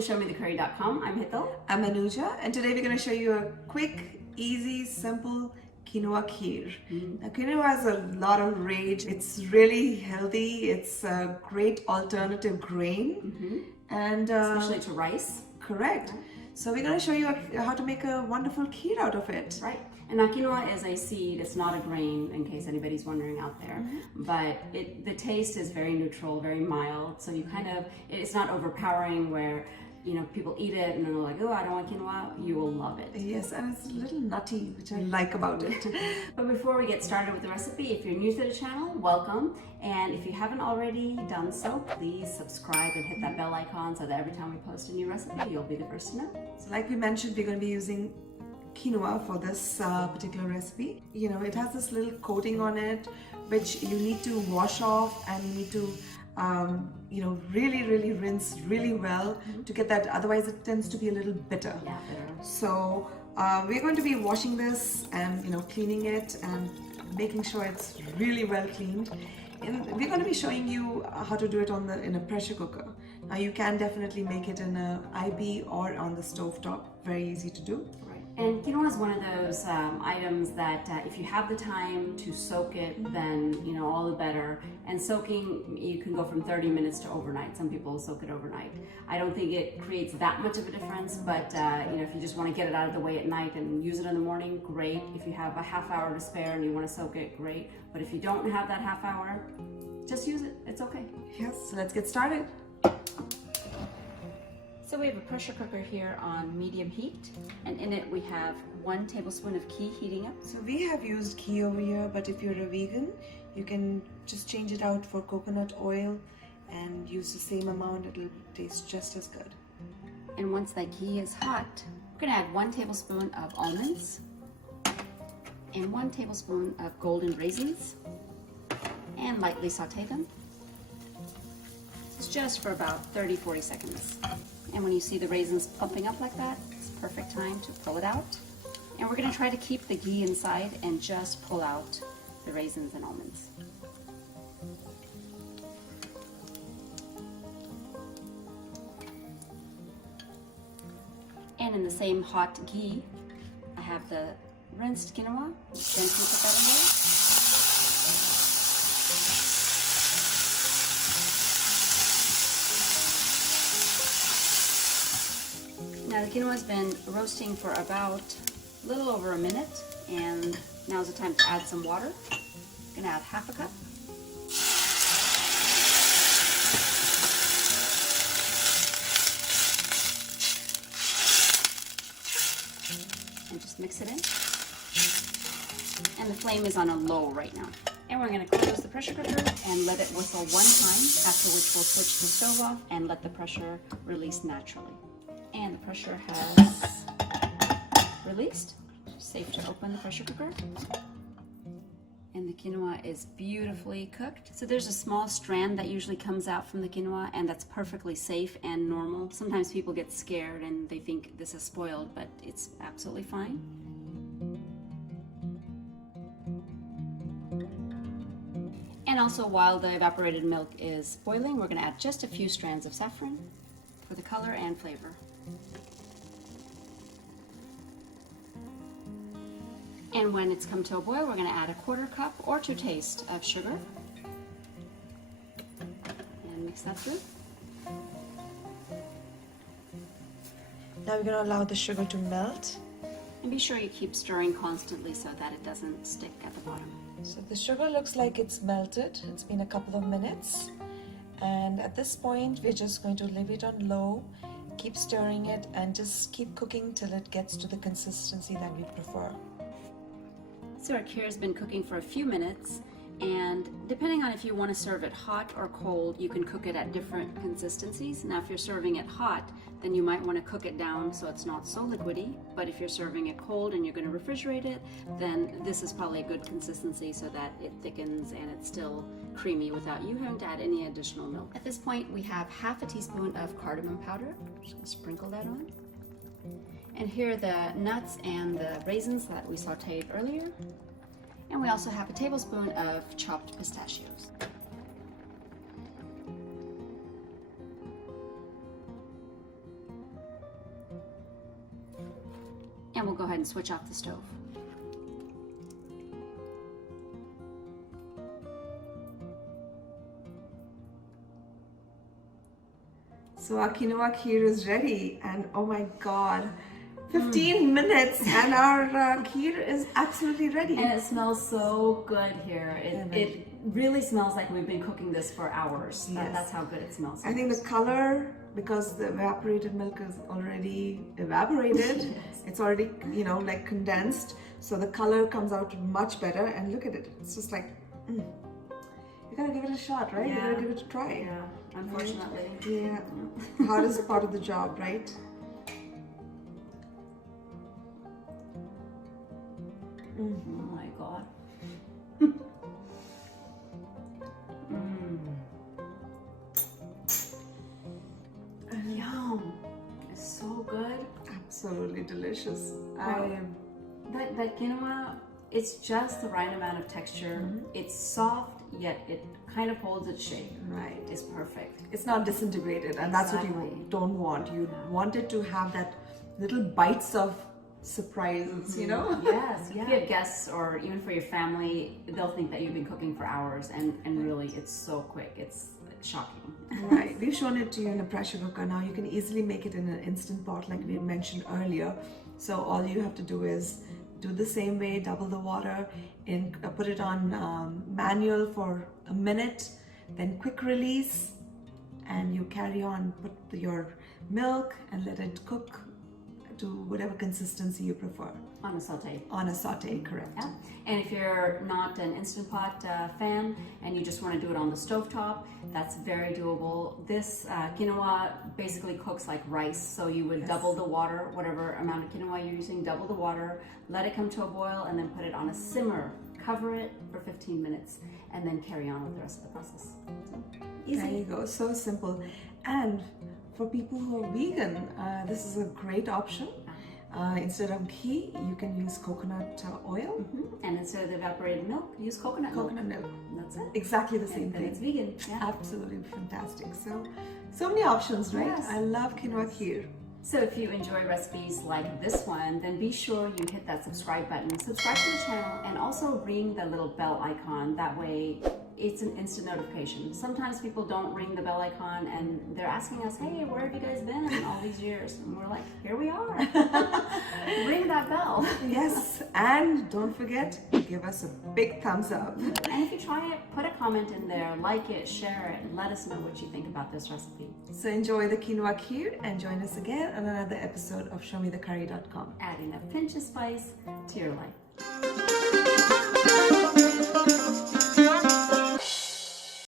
to ShowMeTheCurry.com. I'm Hital. I'm Anuja, and today we're going to show you a quick, easy, simple quinoa kheer. Now, quinoa has a lot of rage. It's really healthy. It's a great alternative grain, and Especially to rice. correct. So we're going to show you how to make a wonderful kheer out of it. Right. And now quinoa is a seed. It's not a grain, in case anybody's wondering out there. But the taste is very neutral, very mild. So you it's not overpowering where, you know, people eat it and then they're like, oh, I don't want quinoa. You will love it. Yes, and it's a little nutty, which I like about it. But before we get started with the recipe, if you're new to the channel, welcome. And if you haven't already done so, please subscribe and hit that bell icon so that every time we post a new recipe, you'll be the first to know. So like we mentioned, we're going to be using quinoa for this particular recipe. You know, it has this little coating on it which you need to wash off, and you need to you know, really rinse really well to get that, otherwise it tends to be a little bitter. Yeah, bitter. So we're going to be washing this and, you know, cleaning it and making sure it's really well cleaned. And we're going to be showing you how to do it in a pressure cooker. Now you can definitely make it in a IB or on the stove top. Very easy to do. And quinoa is one of those items that if you have the time to soak it, then, you know, all the better. And soaking, you can go from 30 minutes to overnight. Some people soak it overnight. I don't think it creates that much of a difference, but you know, if you just want to get it out of the way at night and use it in the morning, great. If you have a half hour to spare and you want to soak it, great. But if you don't have that half hour, just use it. It's okay. Yes, so let's get started. So we have a pressure cooker here on medium heat, and in it we have 1 tablespoon of ghee heating up. So we have used ghee over here, but if you're a vegan, you can just change it out for coconut oil and use the same amount. It'll taste just as good. And once that ghee is hot, we're going to add 1 tablespoon of almonds and 1 tablespoon of golden raisins and lightly saute them. It's just for about 30-40 seconds. And when you see the raisins pumping up like that, it's a perfect time to pull it out. And we're going to try to keep the ghee inside and just pull out the raisins and almonds. And in the same hot ghee, I have the rinsed quinoa. Gently put that in there. Now the quinoa has been roasting for about a little over a minute, and now's the time to add some water. I'm going to add half a cup. And just mix it in. And the flame is on a low right now. And we're going to close the pressure cooker and let it whistle 1 time, after which we'll switch the stove off and let the pressure release naturally. And the pressure has released. Safe to open the pressure cooker. And the quinoa is beautifully cooked. So there's a small strand that usually comes out from the quinoa, and that's perfectly safe and normal. Sometimes people get scared and they think this is spoiled, but it's absolutely fine. And also, while the evaporated milk is boiling, we're going to add just a few strands of saffron for the color and flavor. And when it's come to a boil, we're going to add a 1/4 cup or to taste of sugar. And mix that through. Now we're going to allow the sugar to melt. And be sure you keep stirring constantly so that it doesn't stick at the bottom. So the sugar looks like it's melted. It's been a couple of minutes. And at this point, we're just going to leave it on low, keep stirring it, and just keep cooking till it gets to the consistency that we prefer. So our kheer has been cooking for a few minutes, and depending on if you want to serve it hot or cold, you can cook it at different consistencies. Now if you're serving it hot, then you might want to cook it down so it's not so liquidy, but if you're serving it cold and you're going to refrigerate it, then this is probably a good consistency so that it thickens and it's still creamy without you having to add any additional milk. At this point we have half a teaspoon of cardamom powder. I'm just going to sprinkle that on. And here are the nuts and the raisins that we sauteed earlier. And we also have a tablespoon of chopped pistachios. ahead and switch off the stove. So our quinoa kheer is ready, and oh my god, 15 minutes and our kheer is absolutely ready. And it smells so good here. It really smells like we've been cooking this for hours. Yes. That's how good it smells. I think the color, because the evaporated milk is already evaporated, Yes. it's already, you know, like condensed, so the color comes out much better. And look at it, it's just like, you gotta give it a shot, right? You Yeah. gotta give it a try. Yeah, unfortunately. Yeah, hardest part of the job, right? Oh my god. Yum. It's so good. Absolutely delicious. That quinoa, it's just the right amount of texture. It's soft, yet it kind of holds its shape. Right. It's perfect. It's not disintegrated, and that's what Exactly. you don't want. You want it to have that little bites of surprises, you know? Yes. If you have guests or even for your family, they'll think that you've been cooking for hours, and really it's so quick. It's shocking. Right. We've shown it to you in a pressure cooker. Now you can easily make it in an instant pot like we had mentioned earlier. So all you have to do is do the same way, double the water, put it on manual for a minute, then quick release, and you carry on, put your milk and let it cook to whatever consistency you prefer. On a saute. On a saute, correct. Yeah. And if you're not an Instant Pot fan and you just want to do it on the stovetop, that's very doable. This quinoa basically cooks like rice, so you would double the water, whatever amount of quinoa you're using, double the water, let it come to a boil, and then put it on a simmer. Cover it for 15 minutes, and then carry on with the rest of the process. So, easy. There you go, so simple. And for people who are vegan, this is a great option. Instead of ghee, you can use coconut oil. And instead of the evaporated milk, use coconut milk. Coconut milk. That's it. Exactly the same And thing. it's vegan. Yeah. Absolutely fantastic. So many options, right? Yes. I love quinoa kheer. So if you enjoy recipes like this one, then be sure you hit that subscribe button, subscribe to the channel, and also ring the little bell icon. That way it's an instant notification. Sometimes people don't ring the bell icon and they're asking us, hey, where have you guys been all these years? And we're like, here we are. Ring that bell. Yes, and don't forget, give us a big thumbs up. And if you try it, put a comment in there, like it, share it, and let us know what you think about this recipe. So enjoy the quinoa kheer and join us again on another episode of ShowMeTheCurry.com. Adding a pinch of spice to your life.